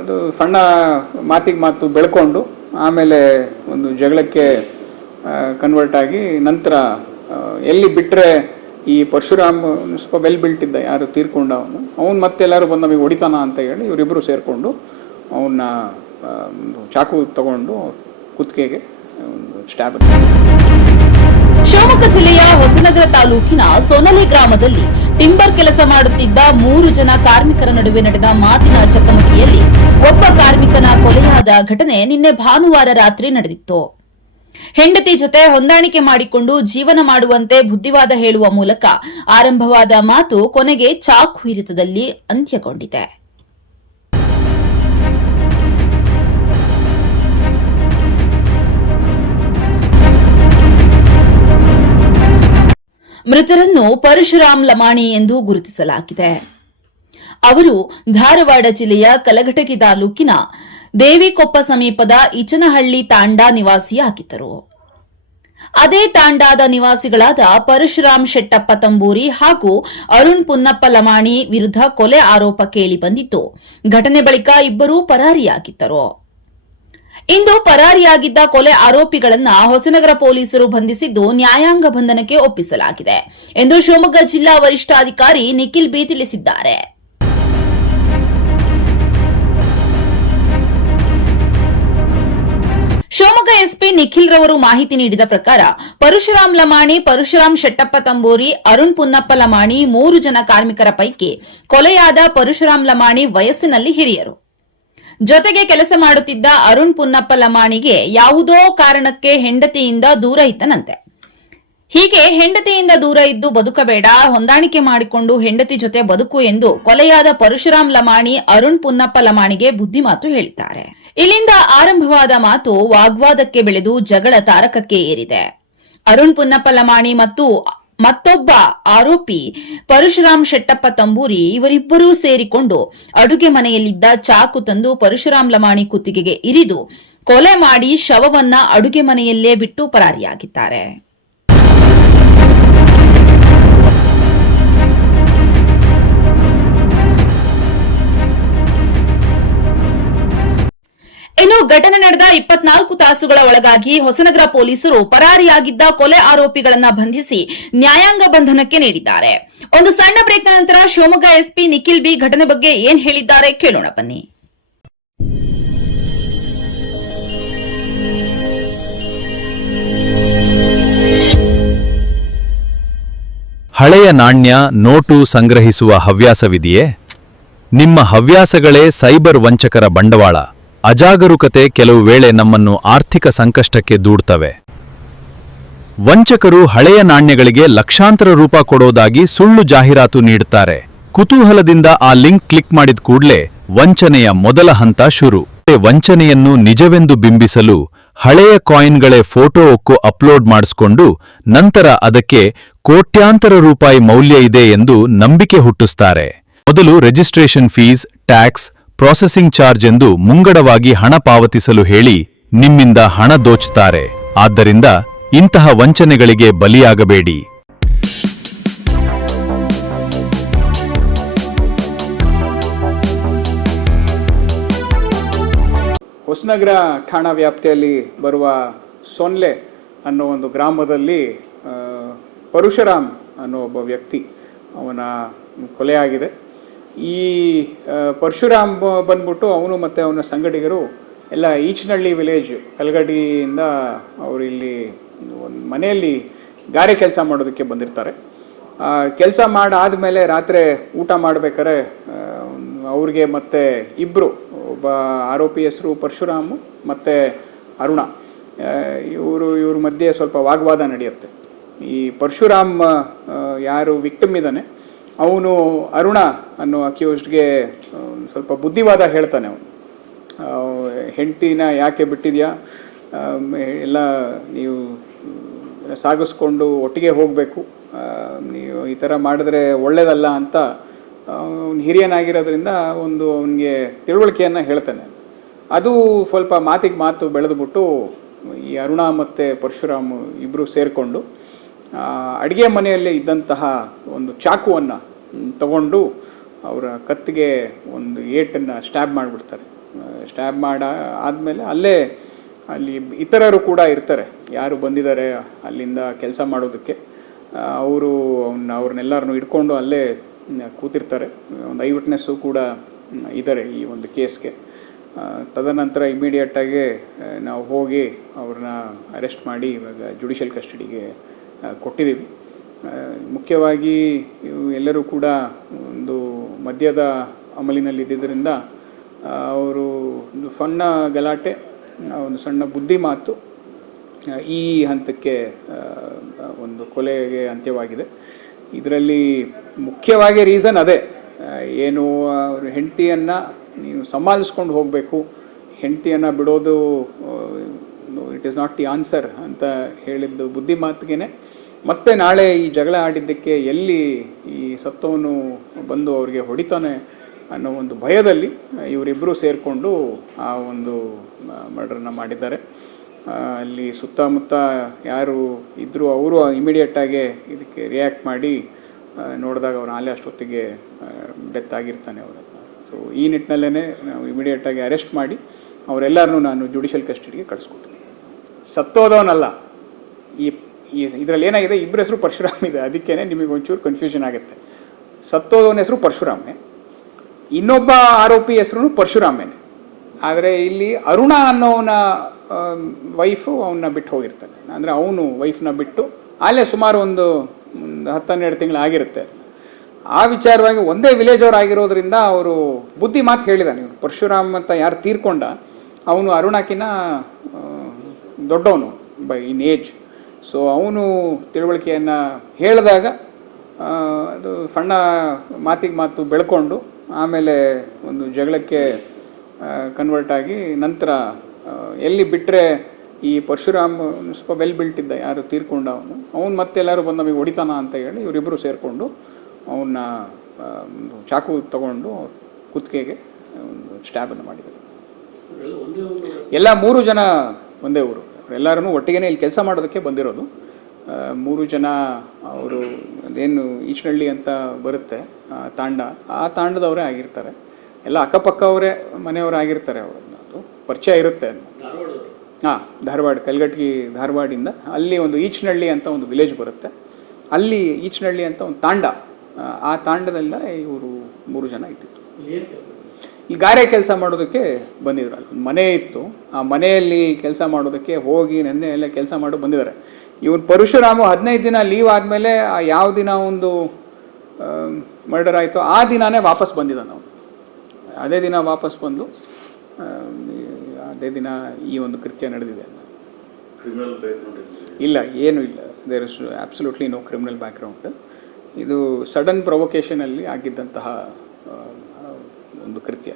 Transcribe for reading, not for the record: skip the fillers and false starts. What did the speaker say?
ಅದು ಸಣ್ಣ ಮಾತಿಗೆ ಮಾತು ಬೆಳ್ಕೊಂಡು ಆಮೇಲೆ ಒಂದು ಜಗಳಕ್ಕೆ ಕನ್ವರ್ಟ್ ಆಗಿ ನಂತರ ಎಲ್ಲಿ ಬಿಟ್ಟರೆ ಈ ಪರಶುರಾಮ್ ಸ್ವಲ್ಪ ವೆಲ್ ಬಿಲ್ಟ್ ಇದ್ದ, ಯಾರು ತೀರ್ಕೊಂಡ ಅವನು ಮತ್ತೆ ಎಲ್ಲರೂ ಬಂದು ನಮಗೆ ಹೊಡಿತಾನ ಅಂತ ಹೇಳಿ ಇವರಿಬ್ಬರು ಸೇರಿಕೊಂಡು ಅವನ್ನ ಚಾಕು ತಗೊಂಡು ಕುತ್ತಿಗೆಗೆ ಒಂದು ಸ್ಟ್ಯಾಬ್. ಶಿವಮೊಗ್ಗ ಜಿಲ್ಲೆಯ ಹೊಸನಗರ ತಾಲೂಕಿನ ಸೊನಲೆ ಗ್ರಾಮದಲ್ಲಿ ಟಿಂಬರ್ ಕೆಲಸ ಮಾಡುತ್ತಿದ್ದ 3 ಜನ ಕಾರ್ಮಿಕರ ನಡುವೆ ನಡೆದ ಮಾತಿನ ಚಕಮಕಿಯಲ್ಲಿ ಒಬ್ಬ ಕಾರ್ಮಿಕನ ಕೊಲೆಯಾದ ಘಟನೆ ನಿನ್ನೆ ಭಾನುವಾರ ರಾತ್ರಿ ನಡೆದಿತ್ತು. ಹೆಂಡತಿ ಜೊತೆ ಹೊಂದಾಣಿಕೆ ಮಾಡಿಕೊಂಡು ಜೀವನ ಮಾಡುವಂತೆ ಬುದ್ಧಿವಾದ ಹೇಳುವ ಮೂಲಕ ಆರಂಭವಾದ ಮಾತು ಕೊನೆಗೆ ಚಾಕು ಇರಿತದಲ್ಲಿ ಅಂತ್ಯಗೊಂಡಿದೆ. ಮೃತರನ್ನು ಪರಶುರಾಮ್ ಲಮಾಣಿ ಎಂದು ಗುರುತಿಸಲಾಗಿದೆ. ಅವರು ಧಾರವಾಡ ಜಿಲ್ಲೆಯ ಕಲಘಟಗಿ ತಾಲೂಕಿನ ದೇವಿಕೊಪ್ಪ ಸಮೀಪದ ಇಚನಹಳ್ಳಿ ತಾಂಡಾ ನಿವಾಸಿಯಾಗಿದ್ದರು. ಅದೇ ತಾಂಡಾದ ನಿವಾಸಿಗಳಾದ ಪರಶುರಾಮ್ ಶೆಟ್ಟಪ್ಪ ತಂಬೂರಿ ಹಾಗೂ ಅರುಣ್ ಪುನ್ನಪ್ಪ ಲಮಾಣಿ ವಿರುದ್ಧ ಕೊಲೆ ಆರೋಪ ಕೇಳಿ ಬಂದಿದ್ದು, ಘಟನೆ ಬಳಿಕ ಇಬ್ಬರೂ ಪರಾರಿಯಾಗಿದ್ದರು. ಇಂದು ಪರಾರಿಯಾಗಿದ್ದ ಕೊಲೆ ಆರೋಪಿಗಳನ್ನು ಹೊಸನಗರ ಪೊಲೀಸರು ಬಂಧಿಸಿದ್ದು ನ್ಯಾಯಾಂಗ ಬಂಧನಕ್ಕೆ ಒಪ್ಪಿಸಲಾಗಿದೆ ಎಂದು ಶಿವಮೊಗ್ಗ ಜಿಲ್ಲಾ ವರಿಷ್ಠಾಧಿಕಾರಿ ನಿಖಿಲ್ ಬಿ ತಿಳಿಸಿದ್ದಾರೆ. ಶಿವಮೊಗ್ಗ ಎಸ್ಪಿ ನಿಖಿಲ್ ರವರು ಮಾಹಿತಿ ನೀಡಿದ ಪ್ರಕಾರ ಪರಶುರಾಮ್ ಲಮಾಣಿ, ಪರಶುರಾಮ್ ಶೆಟ್ಟಪ್ಪ ತಂಬೂರಿ, ಅರುಣ್ ಪುನ್ನಪ್ಪ ಲಮಾಣಿ 3 ಜನ ಕಾರ್ಮಿಕರ ಪೈಕಿ ಕೊಲೆಯಾದ ಪರಶುರಾಮ್ ಲಮಾಣಿ ವಯಸ್ಸಿನಲ್ಲಿ ಹಿರಿಯರು. ಜೊತೆಗೆ ಕೆಲಸ ಮಾಡುತ್ತಿದ್ದ ಅರುಣ್ ಪುನ್ನಪ್ಪ ಲಮಾಣಿಗೆ ಯಾವುದೋ ಕಾರಣಕ್ಕೆ ಹೆಂಡತಿಯಿಂದ ದೂರ ಇದ್ದನಂತೆ. ಹೀಗೆ ಹೆಂಡತಿಯಿಂದ ದೂರ ಇದ್ದು ಬದುಕಬೇಡ, ಹೊಂದಾಣಿಕೆ ಮಾಡಿಕೊಂಡು ಹೆಂಡತಿ ಜೊತೆ ಬದುಕು ಎಂದು ಕೊಲೆಯಾದ ಪರಶುರಾಮ್ ಲಮಾಣಿ ಅರುಣ್ ಪುನ್ನಪ್ಪ ಲಮಾಣಿಗೆ ಬುದ್ಧಿಮಾತು ಹೇಳಿದ್ದಾರೆ. ಇಲ್ಲಿಂದ ಆರಂಭವಾದ ಮಾತು ವಾಗ್ವಾದಕ್ಕೆ ಬೆಳೆದು ಜಗಳ ತಾರಕಕ್ಕೆ ಏರಿದೆ. ಅರುಣ್ ಪುನ್ನಪ್ಪ ಲಮಾಣಿ ಮತ್ತು ಮತ್ತೊಬ್ಬ ಆರೋಪಿ ಪರಶುರಾಮ್ ಶೆಟ್ಟಪ್ಪ ತಂಬೂರಿ ಇವರಿಬ್ಬರೂ ಸೇರಿಕೊಂಡು ಅಡುಗೆ ಮನೆಯಲ್ಲಿದ್ದ ಚಾಕು ತಂದು ಪರಶುರಾಮ್ ಲಮಾಣಿ ಕುತ್ತಿಗೆಗೆ ಇರಿದು ಕೊಲೆ ಮಾಡಿ ಶವವನ್ನ ಅಡುಗೆ ಮನೆಯಲ್ಲೇ ಬಿಟ್ಟು ಪರಾರಿಯಾಗಿದ್ದಾರೆ. ಇನ್ನು ಘಟನೆ ನಡೆದ 24 ತಾಸುಗಳ ಒಳಗಾಗಿ ಹೊಸನಗರ ಪೊಲೀಸರು ಪರಾರಿಯಾಗಿದ್ದ ಕೊಲೆ ಆರೋಪಿಗಳನ್ನು ಬಂಧಿಸಿ ನ್ಯಾಯಾಂಗ ಬಂಧನಕ್ಕೆ ನೀಡಿದ್ದಾರೆ. ಒಂದು ಸಣ್ಣ ಬ್ರೇಕ್ನ ನಂತರ ಶಿವಮೊಗ್ಗ ಎಸ್ಪಿ ನಿಖಿಲ್ ಬಿ ಘಟನೆ ಬಗ್ಗೆ ಏನ್ ಹೇಳಿದ್ದಾರೆ ಕೇಳೋಣ ಬನ್ನಿ. ಹಳೆಯ ನಾಣ್ಯ, ನೋಟು ಸಂಗ್ರಹಿಸುವ ಹವ್ಯಾಸವಿದೆಯೇ? ನಿಮ್ಮ ಹವ್ಯಾಸಗಳೇ ಸೈಬರ್ ವಂಚಕರ ಬಂಡವಾಳ. ಅಜಾಗರೂಕತೆ ಕೆಲವು ವೇಳೆ ನಮ್ಮನ್ನು ಆರ್ಥಿಕ ಸಂಕಷ್ಟಕ್ಕೆ ದೂಡ್ತವೆ. ವಂಚಕರು ಹಳೆಯ ನಾಣ್ಯಗಳಿಗೆ ಲಕ್ಷಾಂತರ ರೂಪ ಕೊಡೋದಾಗಿ ಸುಳ್ಳು ಜಾಹೀರಾತು ನೀಡುತ್ತಾರೆ. ಕುತೂಹಲದಿಂದ ಆ ಲಿಂಕ್ ಕ್ಲಿಕ್ ಮಾಡಿದ ಕೂಡಲೇ ವಂಚನೆಯ ಮೊದಲ ಹಂತ ಶುರು. ವಂಚನೆಯನ್ನು ನಿಜವೆಂದು ಬಿಂಬಿಸಲು ಹಳೆಯ ಕಾಯಿನ್ಗಳೇ ಫೋಟೋ ಒಕ್ಕು ಅಪ್ಲೋಡ್ ಮಾಡಿಸಿಕೊಂಡು ನಂತರ ಅದಕ್ಕೆ ಕೋಟ್ಯಾಂತರ ರೂಪಾಯಿ ಮೌಲ್ಯ ಇದೆ ಎಂದು ನಂಬಿಕೆ ಹುಟ್ಟಿಸ್ತಾರೆ. ಮೊದಲು registration fees, tax, processing charge ಎಂದು ಮುಂಗಡವಾಗಿ ಹಣ ಪಾವತಿಸಲು ಹೇಳಿ ನಿಮ್ಮಿಂದ ಹಣ ದೋಚುತ್ತಾರೆ. ಆದ್ದರಿಂದ ಇಂತಹ ವಂಚನೆಗಳಿಗೆ ಬಲಿಯಾಗಬೇಡಿ. ಹೊಸನಗರ ಠಾಣಾ ವ್ಯಾಪ್ತಿಯಲ್ಲಿ ಬರುವ ಸೊನ್ಲೆ ಅನ್ನೋ ಒಂದು ಗ್ರಾಮದಲ್ಲಿ ಪರಶುರಾಮ್ ಅನ್ನೋ ಒಬ್ಬ ವ್ಯಕ್ತಿ ಅವನ ಕೊಲೆಯಾಗಿದೆ. ಈ ಪರಶುರಾಮ್ ಬಂದ್ಬಿಟ್ಟು ಅವನು ಮತ್ತು ಅವನ ಸಂಗಡಿಗರು ಎಲ್ಲ ಈಚನಹಳ್ಳಿ ವಿಲೇಜ್ ಕಲ್ಗಡಿಯಿಂದ ಅವರು ಇಲ್ಲಿ ಒಂದು ಮನೆಯಲ್ಲಿ ಗಾರೆ ಕೆಲಸ ಮಾಡೋದಕ್ಕೆ ಬಂದಿರ್ತಾರೆ. ಕೆಲಸ ಮಾಡಾದಮೇಲೆ ರಾತ್ರಿ ಊಟ ಮಾಡಬೇಕಾದ್ರೆ ಅವ್ರಿಗೆ ಮತ್ತೆ ಇಬ್ಬರು, ಒಬ್ಬ ಆರೋಪಿ ಹೆಸರು ಪರಶುರಾಮು ಮತ್ತು ಅರುಣ, ಇವ್ರ ಮಧ್ಯೆ ಸ್ವಲ್ಪ ವಾಗ್ವಾದ ನಡೆಯುತ್ತೆ. ಈ ಪರಶುರಾಮ್ ಯಾರು ವಿಕ್ಟಿಮ್ ಇದ್ದಾನೆ ಅವನು ಅರುಣ ಅನ್ನೋ ಅಕ್ಯೂಸ್ಡ್ಗೆ ಸ್ವಲ್ಪ ಬುದ್ಧಿವಾದ ಹೇಳ್ತಾನೆ. ಅವನು ಹೆಂಡ್ತಿನ ಯಾಕೆ ಬಿಟ್ಟಿದ್ಯಾ, ಎಲ್ಲ ನೀವು ಸಾಗಿಸ್ಕೊಂಡು ಒಟ್ಟಿಗೆ ಹೋಗಬೇಕು, ನೀವು ಈ ಥರ ಮಾಡಿದ್ರೆ ಒಳ್ಳೆಯದಲ್ಲ ಅಂತ ಅವನು ಹಿರಿಯನಾಗಿರೋದ್ರಿಂದ ಒಂದು ಅವನಿಗೆ ತಿಳುವಳಿಕೆಯನ್ನು ಹೇಳ್ತಾನೆ. ಅದು ಸ್ವಲ್ಪ ಮಾತಿಗೆ ಮಾತು ಬೆಳೆದುಬಿಟ್ಟು ಈ ಅರುಣ ಮತ್ತು ಪರಶುರಾಮ್ ಇಬ್ಬರು ಸೇರಿಕೊಂಡು ಅಡುಗೆ ಮನೆಯಲ್ಲೇ ಇದ್ದಂತಹ ಒಂದು ಚಾಕುವನ್ನು ತಗೊಂಡು ಅವರ ಕತ್ತಿಗೆ ಒಂದು ಏಟನ್ನು ಸ್ಟ್ಯಾಬ್ ಮಾಡಿಬಿಡ್ತಾರೆ. ಸ್ಟ್ಯಾಬ್ ಆದಮೇಲೆ ಅಲ್ಲಿ ಇತರರು ಕೂಡ ಇರ್ತಾರೆ, ಯಾರು ಬಂದಿದ್ದಾರೆ ಅಲ್ಲಿಂದ ಕೆಲಸ ಮಾಡೋದಕ್ಕೆ, ಅವ್ರನ್ನೆಲ್ಲರನ್ನು ಇಟ್ಕೊಂಡು ಅಲ್ಲೇ ಕೂತಿರ್ತಾರೆ. ಒಂದು ಐ ವಿಟ್ನೆಸ್ಸು ಕೂಡ ಇದ್ದಾರೆ ಈ ಒಂದು ಕೇಸ್ಗೆ. ತದನಂತರ ಇಮಿಡಿಯೇಟಾಗಿ ನಾವು ಹೋಗಿ ಅವ್ರನ್ನ ಅರೆಸ್ಟ್ ಮಾಡಿ ಇವಾಗ ಜುಡಿಷಿಯಲ್ ಕಸ್ಟಡಿಗೆ ಕೊಟ್ಟಿದ್ದೀವಿ. ಮುಖ್ಯವಾಗಿ ಎಲ್ಲರೂ ಕೂಡ ಒಂದು ಮದ್ಯದ ಅಮಲಿನಲ್ಲಿದ್ದರಿಂದ ಅವರು ಒಂದು ಸಣ್ಣ ಗಲಾಟೆ, ಒಂದು ಸಣ್ಣ ಬುದ್ಧಿ ಮಾತು ಈ ಹಂತಕ್ಕೆ ಒಂದು ಕೊಲೆಗೆ ಅಂತ್ಯವಾಗಿದೆ. ಇದರಲ್ಲಿ ಮುಖ್ಯವಾಗಿ ರೀಸನ್ ಅದೇ, ಏನು ಅವ್ರ ಹೆಂಡತಿಯನ್ನು ನೀನು ಸಂಭಾಲಿಸ್ಕೊಂಡು ಹೋಗಬೇಕು, ಹೆಂಡತಿಯನ್ನು ಬಿಡೋದು it is not the answer ಅಂತ ಹೇಳಿದ್ದು ಬುದ್ಧಿ ಮಾತಿಗೆ ಮತ್ತೆ ನಾಳೆ ಈ ಜಗಳ ಆಡಿದ್ದಕ್ಕೆ ಎಲ್ಲಿ ಈ ಸತ್ತವನು ಬಂದು ಅವರಿಗೆ ಹೊಡಿತಾನೆ ಅನ್ನೋ ಒಂದು ಭಯದಲ್ಲಿ ಇವರಿಬ್ಬರು ಸೇರಿಕೊಂಡು ಆ ಒಂದು ಮರ್ಡರ್ನ ಮಾಡಿದ್ದಾರೆ. ಅಲ್ಲಿ ಸುತ್ತಮುತ್ತ ಯಾರು ಇದ್ದರೂ ಅವರು ಇಮಿಡಿಯೇಟಾಗಿ ಇದಕ್ಕೆ ರಿಯಾಕ್ಟ್ ಮಾಡಿ ನೋಡಿದಾಗ ಅವ್ರು ನಾಳೆ ಅಷ್ಟೊತ್ತಿಗೆ ಡೆತ್ ಆಗಿರ್ತಾನೆ ಅವರು. ಸೊ ಈ ನಿಟ್ಟಿನಲ್ಲೇ ನಾವು ಇಮಿಡಿಯೇಟಾಗಿ ಅರೆಸ್ಟ್ ಮಾಡಿ ಅವರೆಲ್ಲರನ್ನೂ ನಾನು ಜುಡಿಷಿಯಲ್ ಕಸ್ಟಡಿಗೆ ಕಳಿಸ್ಕೊಟ್ಟಿದ್ದೀನಿ. ಸತ್ತೋದವನಲ್ಲ, ಇದರಲ್ಲಿ ಏನಾಗಿದೆ, ಇಬ್ಬರ ಹೆಸರು ಪರಶುರಾಮ್ ಇದೆ, ಅದಕ್ಕೇ ನಿಮಗೆ ಒಂಚೂರು ಕನ್ಫ್ಯೂಷನ್ ಆಗುತ್ತೆ. ಸತ್ತೋದವನ ಹೆಸರು ಪರಶುರಾಮೇ, ಇನ್ನೊಬ್ಬ ಆರೋಪಿ ಹೆಸರು ಪರಶುರಾಮೇನೆ. ಆದರೆ ಇಲ್ಲಿ ಅರುಣ ಅನ್ನೋವನ ವೈಫು ಅವನ್ನ ಬಿಟ್ಟು ಹೋಗಿರ್ತಾನೆ, ಅಂದರೆ ಅವನು ವೈಫ್ನ ಬಿಟ್ಟು ಅಲ್ಲೇ ಸುಮಾರು ಒಂದು 10-12 ತಿಂಗಳು ಆಗಿರುತ್ತೆ. ಆ ವಿಚಾರವಾಗಿ ಒಂದೇ ವಿಲೇಜ್ ಅವ್ರು ಆಗಿರೋದ್ರಿಂದ ಅವರು ಬುದ್ಧಿ ಮಾತು ಹೇಳಿದಾನೆ. ಇವನು ಪರಶುರಾಮ್ ಅಂತ ಯಾರು ತೀರ್ಕೊಂಡ ಅವನು ಅರುಣಕ್ಕಿಂತ ದೊಡ್ಡವನು ಬೈ ಇನ್ ಏಜ್. ಸೊ ಅವನು ತಿಳುವಳಿಕೆಯನ್ನು ಹೇಳಿದಾಗ ಅದು ಸಣ್ಣ ಮಾತಿಗೆ ಮಾತು ಬೆಳ್ಕೊಂಡು ಆಮೇಲೆ ಒಂದು ಜಗಳಕ್ಕೆ ಕನ್ವರ್ಟ್ ಆಗಿ ನಂತರ ಎಲ್ಲಿ ಬಿಟ್ಟರೆ ಈ ಪರಶುರಾಮ್ ಸ್ವಲ್ಪ ವೆಲ್ ಬಿಲ್ಟ್ ಇದ್ದ, ಯಾರು ತೀರ್ಕೊಂಡ ಅವನು ಮತ್ತೆಲ್ಲರೂ ಬಂದು ನಮಗೆ ಹೊಡಿತಾನ ಅಂತ ಹೇಳಿ ಇವರಿಬ್ಬರು ಸೇರಿಕೊಂಡು ಅವನ್ನ ಒಂದು ಚಾಕು ತಗೊಂಡು ಕುತ್ತಿಗೆಗೆ ಒಂದು ಸ್ಟ್ಯಾಬನ್ನು ಮಾಡಿದರು. ಎಲ್ಲ 3 ಜನ ಒಂದೇ ಊರು, ಅವರೆಲ್ಲರೂ ಒಟ್ಟಿಗೆ ಇಲ್ಲಿ ಕೆಲಸ ಮಾಡೋದಕ್ಕೆ ಬಂದಿರೋದು. 3 ಜನ ಅವರು ಅದೇನು ಈಚನಹಳ್ಳಿ ಅಂತ ಬರುತ್ತೆ ತಾಂಡ, ಆ ತಾಂಡದವರೇ ಆಗಿರ್ತಾರೆ. ಎಲ್ಲ ಅಕ್ಕಪಕ್ಕವರೇ ಮನೆಯವರು ಆಗಿರ್ತಾರೆ. ಅದು ಪರಿಚಯ ಇರುತ್ತೆ. ಹಾಂ, ಧಾರವಾಡ, ಕಲ್ಗಟ್ಟಿ ಧಾರವಾಡಿಂದ ಅಲ್ಲಿ ಒಂದು ಈಚನಹಳ್ಳಿ ಅಂತ ಒಂದು ವಿಲೇಜ್ ಬರುತ್ತೆ, ಅಲ್ಲಿ ಈಚನಹಳ್ಳಿ ಅಂತ ಒಂದು ತಾಂಡ, ಆ ತಾಂಡದಲ್ಲ ಇವರು 3 ಜನ ಇದ್ದಿತ್ತು. ಈ ಗಾರೆ ಕೆಲಸ ಮಾಡೋದಕ್ಕೆ ಬಂದಿದ್ರು. ಅಲ್ಲಿ ಒಂದು ಮನೆ ಇತ್ತು, ಆ ಮನೆಯಲ್ಲಿ ಕೆಲಸ ಮಾಡೋದಕ್ಕೆ ಹೋಗಿ ನೆನ್ನೆ ಎಲ್ಲ ಕೆಲಸ ಮಾಡಿ ಬಂದಿದ್ದಾರೆ. ಇವನು ಪರಶುರಾಮು 15 ದಿನ ಲೀವ್ ಆದಮೇಲೆ ಯಾವ ದಿನ ಒಂದು ಮರ್ಡರ್ ಆಯಿತು ಆ ದಿನಾನೇ ವಾಪಸ್ ಬಂದಿದ್ದಾನೆ ಅವನು. ಅದೇ ದಿನ ವಾಪಸ್ ಬಂದು ಅದೇ ದಿನ ಈ ಒಂದು ಕೃತ್ಯ ನಡೆದಿದೆ. ಇಲ್ಲ, ಏನೂ ಇಲ್ಲ, there is absolutely no criminal background. ಇದು ಸಡನ್ ಪ್ರೊವೊಕೇಷನಲ್ಲಿ ಆಗಿದ್ದಂತಹ ಒಂದು ಕೃತ್ಯ.